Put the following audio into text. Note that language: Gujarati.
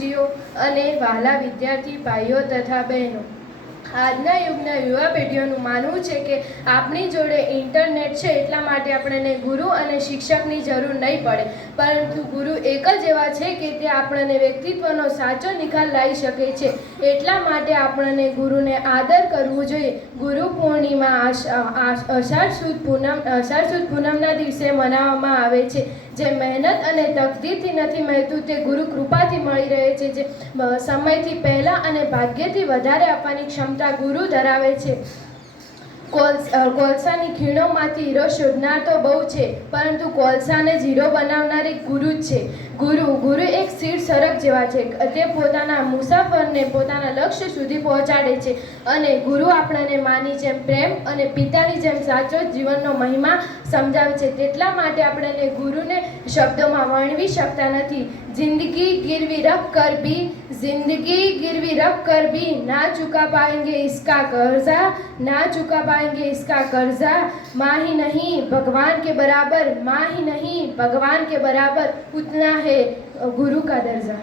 ગુરુજીઓ અને વહાલા વિદ્યાર્થી ભાઈઓ તથા બહેનો, આજના યુગના યુવા પેઢીઓનું માનવું છે કે આપણી જોડે ઇન્ટરનેટ છે એટલા માટે આપણને ગુરુ અને શિક્ષકની જરૂર નહીં પડે, પરંતુ ગુરુ એક જ એવા છે કે તે આપણને વ્યક્તિત્વનો સાચો નિખાર લાવી શકે છે. એટલા માટે આપણને ગુરુને આદર કરવું જોઈએ. ગુરુ પૂર્ણિમા અષાઢ સુદ પૂનમના દિવસે મનાવવામાં આવે છે. જે મહેનત અને તકદીરથી નથી મળતું તે ગુરુ કૃપાથી મળી રહે છે. જે સમયથી પહેલાં અને ભાગ્યથી વધારે આપવાની ક્ષમતા ગુરુ ધરાવે છે. કોલસાની ખીણોમાંથી હીરો શોધનાર તો બહુ છે, પરંતુ કોલસાને હીરો બનાવનાર એક ગુરુ જ છે. ગુરુ એક સ્થિર સડક જેવા છે. તે પોતાના મુસાફરને પોતાના લક્ષ્ય સુધી પહોંચાડે છે. અને ગુરુ આપણને માની જેમ પ્રેમ અને પિતાની જેમ સાચો જીવનનો મહિમા સમજાવે છે. તેટલા માટે આપણને ગુરુને શબ્દોમાં વર્ણવી શકતા નથી. जिंदगी गिरवी रख कर भी ना चुका पाएंगे इसका कर्जा, ना चुका पाएंगे इसका कर्जा. माँ ही नहीं भगवान के बराबर, माँ ही नहीं भगवान के बराबर उतना है गुरु का दर्जा.